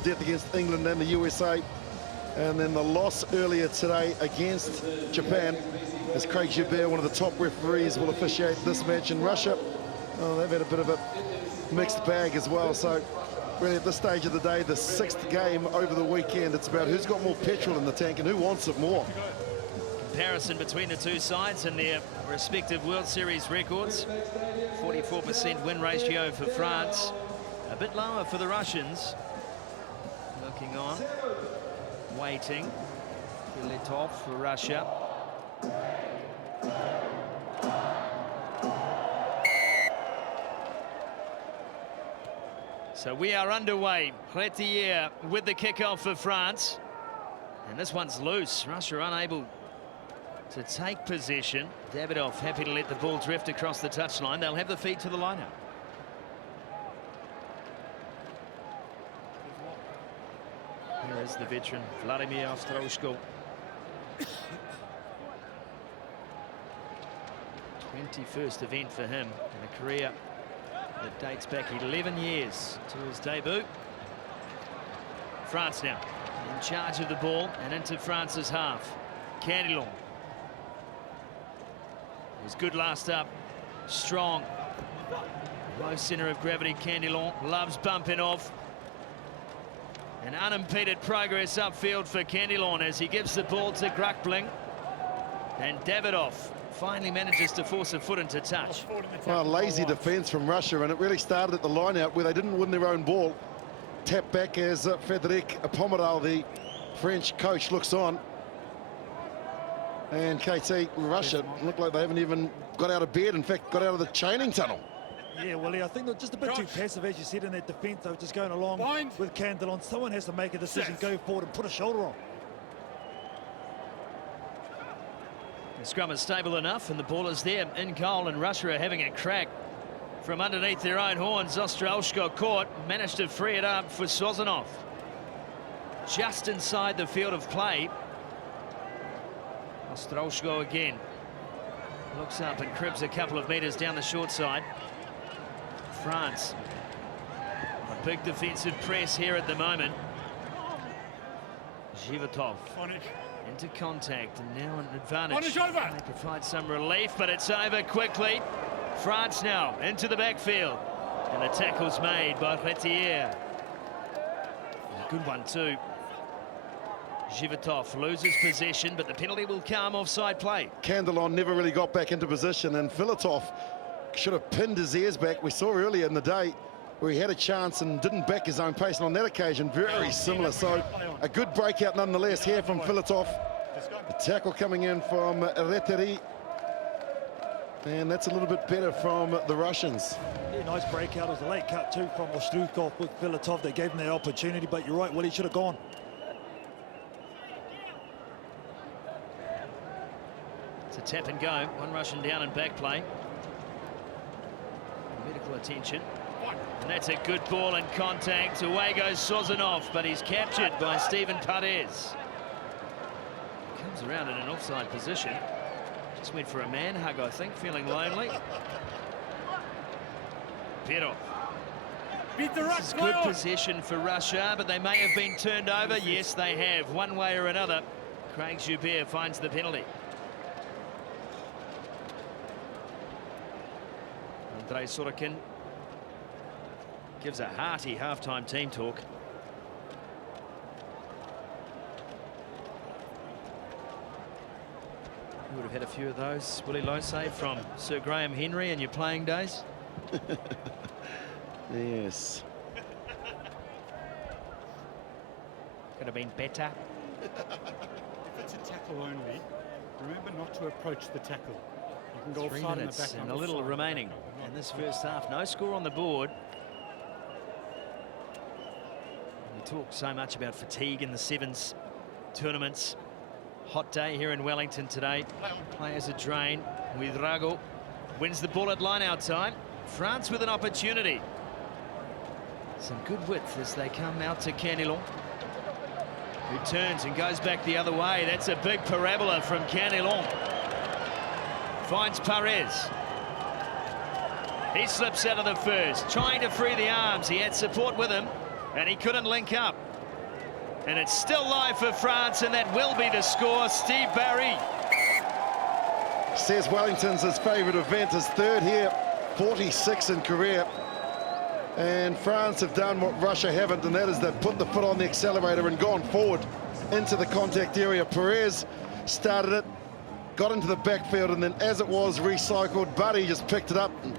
death against England and the USA, and then the loss earlier today against Japan, as Craig Joubert, one of the top referees, will officiate this match. In Russia, they've had a bit of a mixed bag as well. So really at this stage of the day, the 6th game over the weekend, it's about who's got more petrol in the tank and who wants it more. Comparison between the two sides and their respective World Series records. 44% win ratio for France, a bit lower for the Russians. Looking on, waiting. Filatov for Russia. So we are underway. Retier with the kickoff for France. And this one's loose. Russia unable to take possession. Davidoff happy to let the ball drift across the touchline. They'll have the feed to the lineup. Here is the veteran, Vladimir Ostroshko. 21st event for him in a career that dates back 11 years to his debut. France now in charge of the ball and into France's half. Candillon was good last up, strong. Low centre of gravity. Candillon loves bumping off. And unimpeded progress upfield for Candillon as he gives the ball to Gruckbling. And Davidoff finally manages to force a foot into touch. Well, lazy defence from Russia, and it really started at the line-out where they didn't win their own ball. Tap back as Frédéric Pomeral, the French coach, looks on. And KT, Russia look like they haven't even got out of bed, in fact, got out of the chaining tunnel. Yeah, Willie, I think they're just a bit too passive, as you said, in that defence. They were just going along with Candillon. Someone has to make a decision, go forward and put a shoulder on. The scrum is stable enough and the ball is there in goal, and Russia are having a crack from underneath their own horns. Ostroshko caught, managed to free it up for Sozanov. Just inside the field of play. Ostroshko again. Looks up and cribs a couple of metres down the short side. France. A big defensive press here at the moment. Zhivatov into contact, and now an advantage. They provide some relief, but it's over quickly. France now into the backfield, and the tackle's made by Retier. A good one too. Zhivatov loses possession, but the penalty will come. Offside play. Candillon never really got back into position, and Filatov should have pinned his ears back. We saw earlier in the day where he had a chance and didn't back his own pace, and on that occasion very similar. So a good breakout nonetheless here from Filatov. The tackle coming in from Retier, and that's a little bit better from the Russians. Yeah, nice breakout. It was a late cut too from Ostrukov with Filatov. They gave him that opportunity, but you're right, Willie, should have gone. It's a tap and go. One Russian down in back play. Medical attention. And that's a good ball in contact. Away goes Sozanov, but he's captured by Stephen Paredes. Comes around in an offside position. Just went for a man hug, I think, feeling lonely. Perov. This is good possession for Russia, but they may have been turned over. Yes, they have, one way or another. Craig Joubert finds the penalty. Andrei Sorokin gives a hearty halftime team talk. You would have had a few of those, Willie Lose, from Sir Graham Henry in your playing days. Yes. Could have been better. If it's a tackle only, remember not to approach the tackle. You can go 3 offside minutes in the back and a little remaining in this first half. No score on the board. We talk so much about fatigue in the sevens tournaments. Hot day here in Wellington today. Players are drained. Ouedraogo wins the ball at line-out time. France with an opportunity. Some good width as they come out to Candillon, who turns and goes back the other way. That's a big parabola from Candillon. Finds Paredes. He slips out of the first, trying to free the arms. He had support with him. And he couldn't link up. And it's still live for France, and that will be the score. Steve Barry. Says Wellington's his favourite event, his third here, 46 in career. And France have done what Russia haven't, and that is they've put the foot on the accelerator and gone forward into the contact area. Perez started it, got into the backfield, and then as it was recycled, Buddy just picked it up and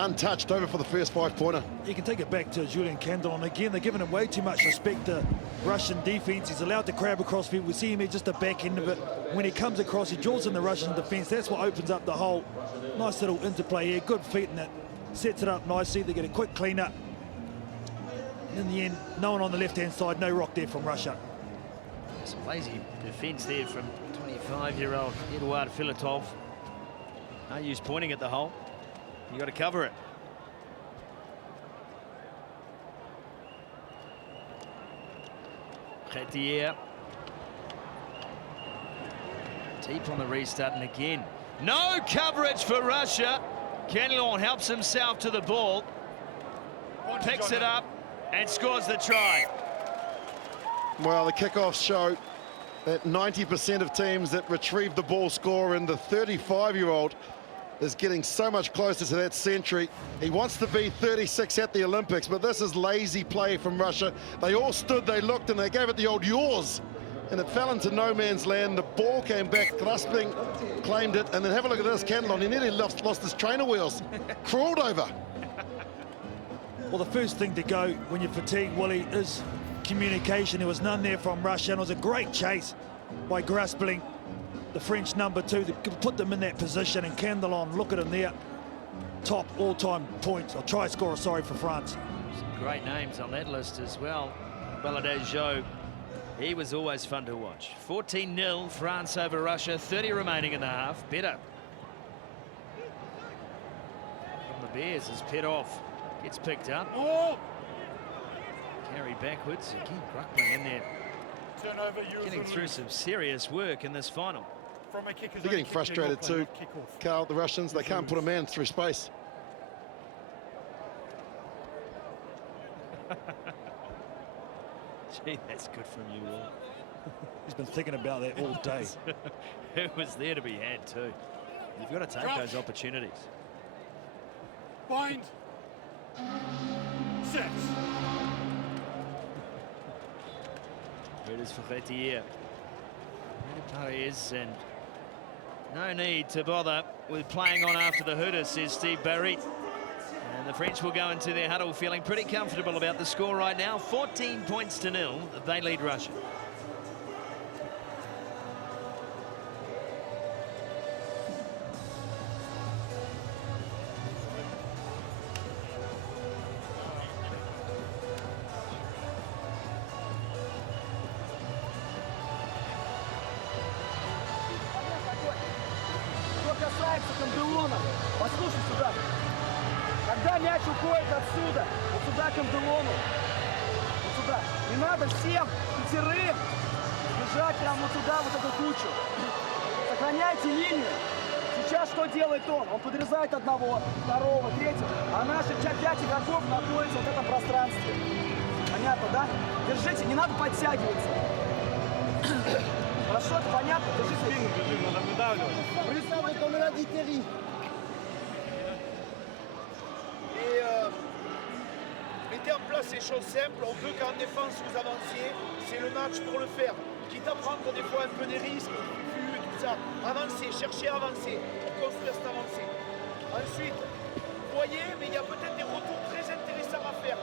untouched over for the first 5-pointer. You can take it back to Julian Candle, and again, they're giving him way too much respect, the Russian defense. He's allowed to crab across field. We see him here just the back end of it. When he comes across, he draws in the Russian defense. That's what opens up the hole. Nice little interplay here, good feet, and that sets it up nicely. They get a quick clean up. In the end, no one on the left-hand side, no rock there from Russia. Some lazy defence there from 25-year-old Eduard Filatov. No use pointing at the hole. You got to cover it. Retier. Deep on the restart, and again, no coverage for Russia. Candelon helps himself to the ball, picks it up, and scores the try. Well, the kickoffs show that 90% of teams that retrieve the ball score, and the 35-year-old is getting so much closer to that century. He wants to be 36 at the Olympics, but this is lazy play from Russia. They all stood, they looked, and they gave it the old yours. And it fell into no man's land. The ball came back, Graspling claimed it, and then have a look at this, Candelon. He nearly lost his trainer wheels. Crawled over. Well, the first thing to go when you're fatigued, Willie, is communication. There was none there from Russia, and it was a great chase by Graspling, the French number 2, that put them in that position. And Candelon, look at him there, top all-time points, or try scorer, sorry, for France. Some great names on that list as well. Baladejo, he was always fun to watch. 14-0, France over Russia, 30 remaining in the half. Better. From the Bears is pit off. Gets picked up. Oh! Carry backwards. Again, Ruckman in there. Turnover, Getting through some serious work in this final. From a kick. They're getting frustrated too, Carl, the Russians. They can't put a man through space. Gee, that's good from you, Will. He's been thinking about that all day. It was there to be had too. You've got to take those opportunities. Bind. Set. It is for Retier. Perez, and no need to bother with playing on after the hooter, says Steve Barry. And the French will go into their huddle feeling pretty comfortable about the score right now. 14 points to 0. They lead Russia. Касается Канделона, послушай сюда. Когда мяч уходит отсюда, вот сюда Канделону, вот сюда. Не надо всем пятерым бежать прямо вот сюда, вот эту кучу. Сохраняйте линию. Сейчас что делает он? Он подрезает одного, второго, третьего. А наши 5 игроков находятся в этом пространстве. Понятно, да? Держите, не надо подтягиваться. Хорошо, это понятно? Держите. Надо выдавливать. Et mettez en place ces choses simples. On veut qu'en défense vous avanciez. C'est le match pour le faire. Quitte à prendre des fois un peu des risques, tout ça. Avancez, cherchez à avancer pour construire cette avancée. Ensuite, vous voyez, mais il y a peut-être des retours très intéressants à faire.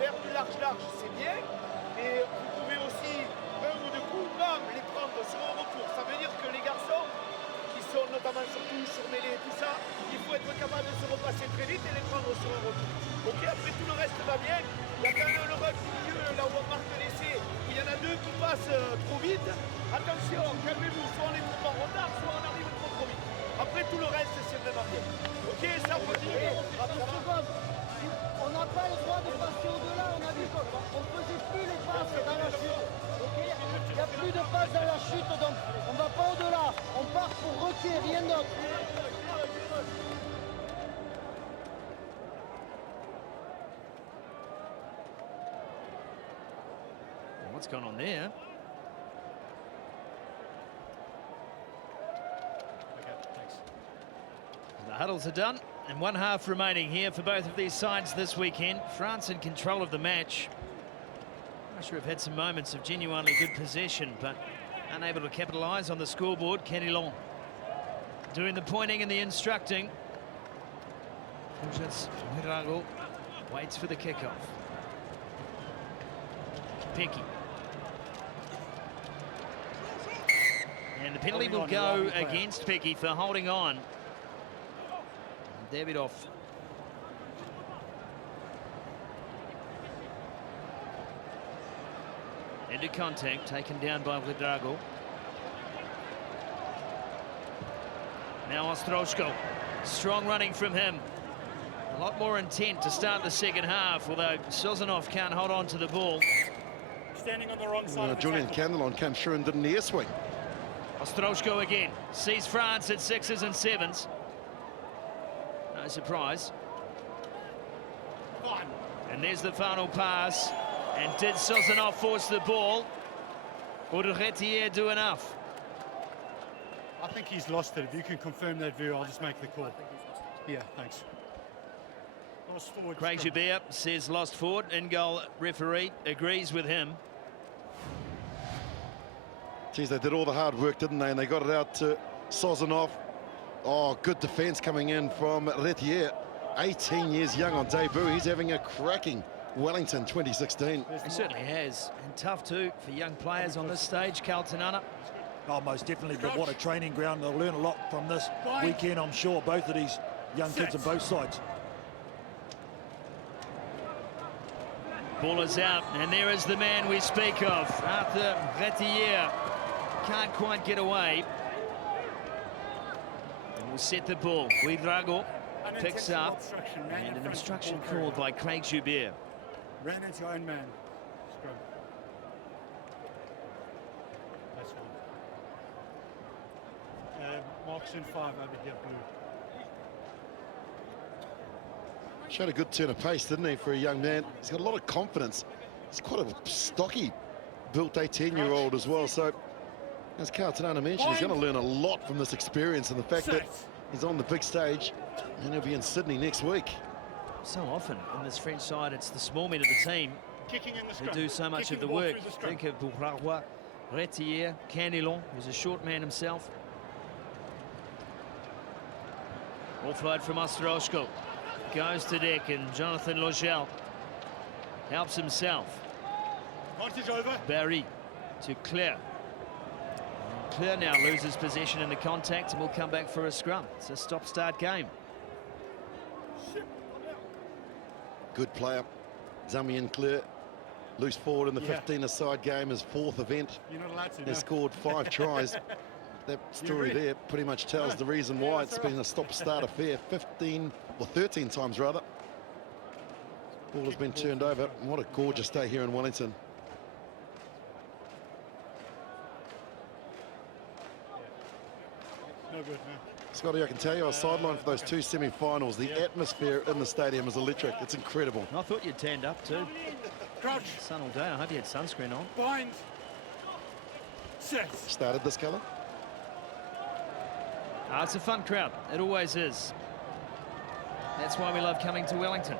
Faire du large, c'est bien, mais vous pouvez aussi, un ou deux coups, bam, les prendre sur un retour. Ça veut dire que les garçons, qui sont notamment sur touche, sur mêlée, tout ça, il faut être capable de se repasser très vite et les prendre sur un retour. Ok, après tout le reste va bien. Il y a quand même le rug du milieu, là où on marque l'essai. Il y en a deux qui passent trop vite. Attention, calmez-vous, soit on est trop en retard, soit on arrive trop vite. Après tout le reste, c'est vraiment bien. Ok, ça continue. On n'a pas le droit de passer au-delà, on a vu qu'on ne faisait plus les passes dans la chute. Okay, il n'y a plus de passes dans la chute, donc on ne va pas au-delà. On part pour retirer, rien d'autre. what's gone on there. Okay, thanks. The huddles are done, and 1 half remaining here for both of these sides this weekend. France in control of the match. Russia have had some moments of genuinely good possession, but unable to capitalise on the scoreboard. Canilon doing the pointing and the instructing. Mirago waits for the kickoff. Pecky. And the penalty will go against Pecky for holding on. Davidoff. Into contact, taken down by Vidrago. Now Ostroshko. Strong running from him. A lot more intent to start the second half, although Sozanov can't hold on to the ball. Standing on the wrong side of the Julian tackle. Candelon came through and did an air swing. Ostroshko again. Sees France at 6s and 7s. No surprise. Fine. And there's the final pass. And did Sozanov force the ball? Or did Retier do enough? I think he's lost it. If you can confirm that view, I'll just make the call. Yeah, thanks. Lost forward. Craig Joubert says lost forward. In-goal referee agrees with him. Geez, they did all the hard work, didn't they? And they got it out to Sozanov. Oh, good defence coming in from Retier. 18 years young on debut. He's having a cracking Wellington 2016. He certainly has. And tough too for young players on this stage. Carlton Anna. Oh, most definitely, but what a training ground. They'll learn a lot from this weekend, I'm sure, both of these young kids on both sides. Ball is out, and there is the man we speak of, Arthur Retier. Can't quite get away. And we'll set the ball. Guidrago picks up, and an obstruction called by Craig Joubert. Ran into your own man. Scrum. That's fine. Marks in 5 over here, blue. Showed a good turn of pace, didn't he, for a young man? He's got a lot of confidence. He's quite a stocky built 18-year-old as well. So, as Carlton Anna mentioned, he's going to learn a lot from this experience and the fact that he's on the big stage and he'll be in Sydney next week. So often in this French side, it's the small men of the team who do so much of the work. Think of Bourrarois, Retier, Canilon, who's a short man himself. Offload from Ostroshko. Goes to deck, and Jonathan Logel helps himself. Advantage over. Barry to Claire. Claire now loses possession in the contact and will come back for a scrum. It's a stop-start game. Good player, Zamien Claire. Loose forward in the 15-a-side game, his 4th event. You're not allowed to. He scored 5 tries. That story there pretty much tells the reason why it's been a stop-start affair 13 times rather. Ball has been turned over. What a gorgeous day here in Wellington. No good, no. Scotty, I can tell you, I was sidelined for those 2 semi-finals. The atmosphere in the stadium is electric. It's incredible. I thought you'd tanned up too. Crouch. Sun all day. I hope you had sunscreen on. Bind. Set. Started this colour. It's a fun crowd. It always is. That's why we love coming to Wellington.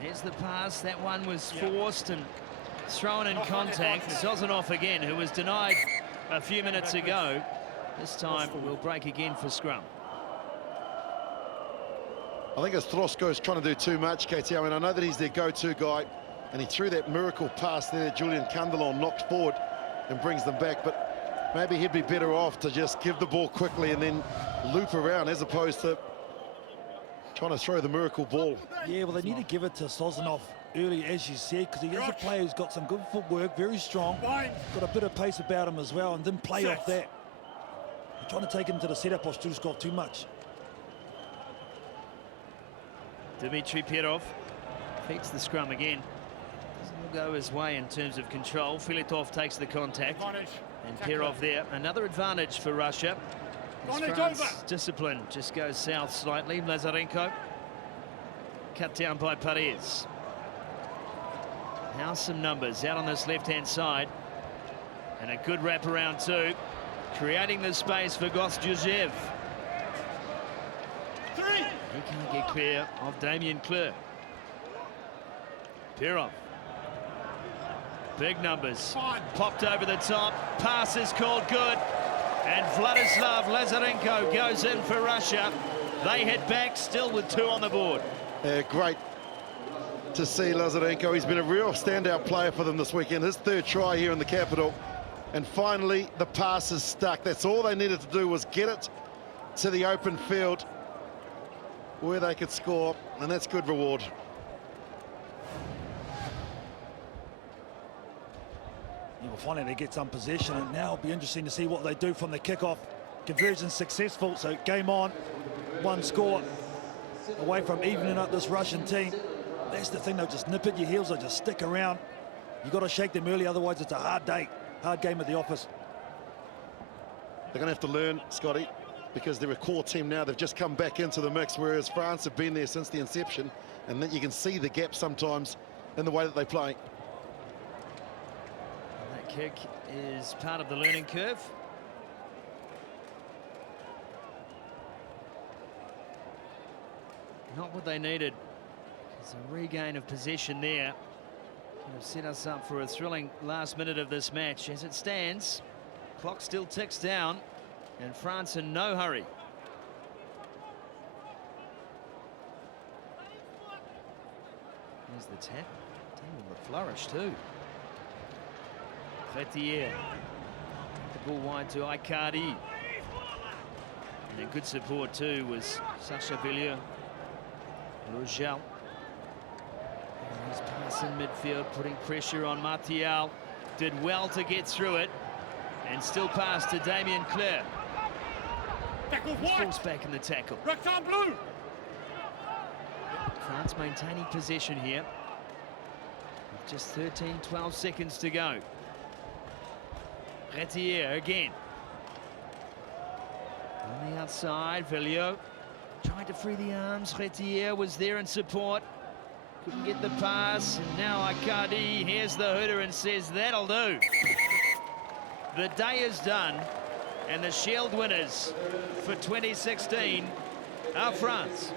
Here's the pass. That one was forced and thrown in contact. Sozanov again, who was denied a few minutes ago. This time we'll break again for scrum. I think Ostroshko's trying to do too much, KT. I mean, I know that he's their go-to guy, and he threw that miracle pass there that Julian Candelon knocked forward and brings them back, but maybe he'd be better off to just give the ball quickly and then loop around as opposed to trying to throw the miracle ball. Yeah, well, they need to give it to Sozanov early, as you said, because he is a player who's got some good footwork, very strong, got a bit of pace about him as well, and didn't play off that. They're trying to take him to the setup, Ostroshkov too much. Dmitry Perov feeds the scrum again. Doesn't go his way in terms of control. Filatov takes the contact. And Perov there. Another advantage for Russia. France discipline just goes south slightly. Lazarenko cut down by Paris. Now some numbers out on this left-hand side. And a good wraparound too. Creating the space for Gostjuzev. He can't get clear of Damien Clerc. Pirov. Big numbers. Popped over the top. Pass is called good. And Vladislav Lazarenko goes in for Russia. They head back, still with 2 on the board. Great to see Lazarenko. He's been a real standout player for them this weekend. His 3rd try here in the capital. And finally, the pass is stuck. That's all they needed to do, was get it to the open field where they could score, and that's good reward. Yeah, well, finally they get some possession, and now it'll be interesting to see what they do from the kickoff. Conversion successful, so game on. 1 score away from evening up this Russian team. That's the thing, they'll just nip at your heels, they'll just stick around. You've got to shake them early, otherwise it's a hard day, hard game at the office. They're going to have to learn, Scotty, because they're a core team now. They've just come back into the mix, whereas France have been there since the inception, and then you can see the gap sometimes in the way that they play. That kick is part of the learning curve. Not what they needed. It's a regain of possession there. Could have set us up for a thrilling last minute of this match. As it stands, clock still ticks down, and France in no hurry. Here's the tap. Done with the flourish too. Fetier. The ball wide to Icardi. And a good support too was Sacha Villiers. Rogel. His pass in midfield, putting pressure on Martial. Did well to get through it. And still pass to Damien Clerc. Falls back in the tackle. France maintaining possession here. With just 13-12 seconds to go. Retier again. On the outside, Villiers tried to free the arms. Retier was there in support. Couldn't get the pass. And now Icardi hears the hooter and says, that'll do. The day is done. And the Shield winners for 2016 are France.